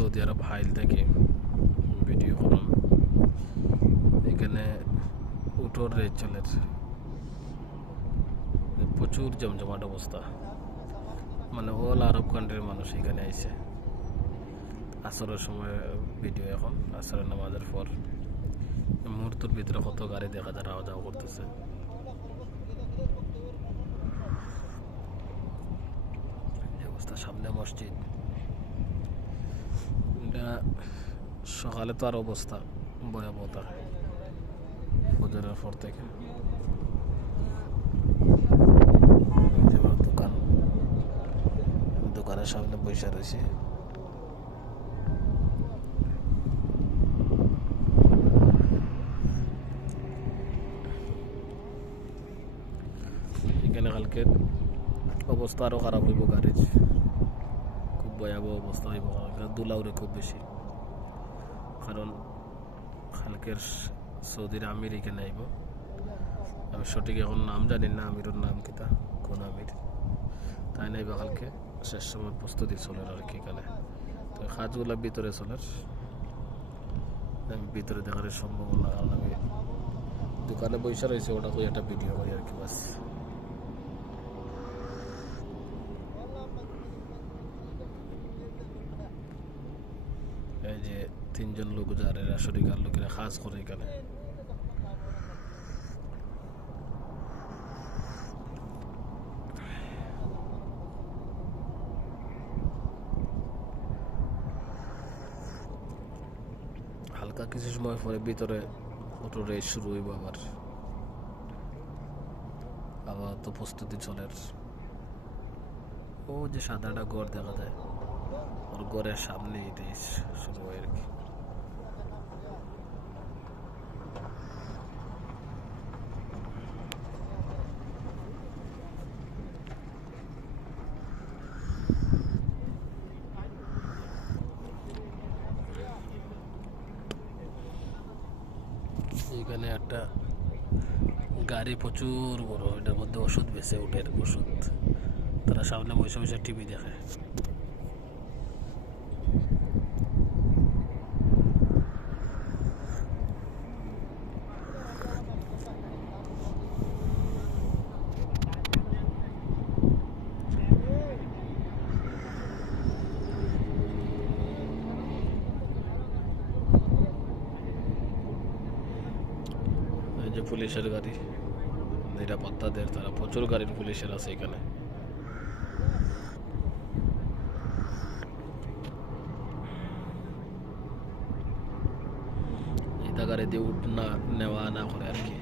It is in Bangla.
সৌদি আরব হাইল থেকে ভিডিও করলাম। এখানে উটোর রেট চলে, প্রচুর জমজমাট অবস্থা, মানে অল আরব কান্ট্রির মানুষ এখানে আইছে। আসরের সময় ভিডিও, এখন আসরের নামাজের পর মুহূর্তের ভিতরে কত গাড়ি দেখা যায়, আওয়া যাওয়া করতেছে। অবস্থা, সামনে মসজিদ। এটা সকালে তো আর অবস্থা ভয়াবহ থাকে, ফজরের পর থেকে। দোকান, দোকানের সামনে বসে রয়েছে। এখানে কালকে অবস্থা আরও খারাপ হইব গাড়ির, খুব ভয়াবহ অবস্থা হইব। দুলাউরে খুব বেশি, কারণ কালকের সৌদির আমির এখানে আইব। আমি সঠিক এখন নাম জানি না, আমিরের নাম কিতা, কোন আমির, তাই নাইবা কালকে শেষ সময় প্রস্তুতি চলে আর কি। এখানে তো কাজগুলা ভিতরে চলে, আমি ভিতরে দেখার সম্ভাবনা, কারণ আমি দোকানে বসে রয়েছে, ওটা করে একটা ভিডিও করি আর কি, বাস। এই যে তিনজন লোক যারা শরিকার লোকেরা কাজ করে এখানে। হালকা কিছু সময় পরে ভিতরে অটো রেস শুরু হইব আবার তো প্রস্তুতি চলে। ও যে সাদাটা ঘর দেখা যায়, ওর ঘরের সামনে রেস শুরু হয় আর কি। এখানে একটা গাড়ি প্রচুর বড়, এটার মধ্যে ওষুধ বেছে, উঠের ওষুধ। তারা সামনে বসে বসে টিভি দেখে। এই যে পুলিশের গাড়ি, নিরাপত্তাদের, তারা প্রচুর গাড়ির পুলিশের আছে এখানে। এটা গাড়ি দিয়ে উঠ না নেওয়া না করে আর কি।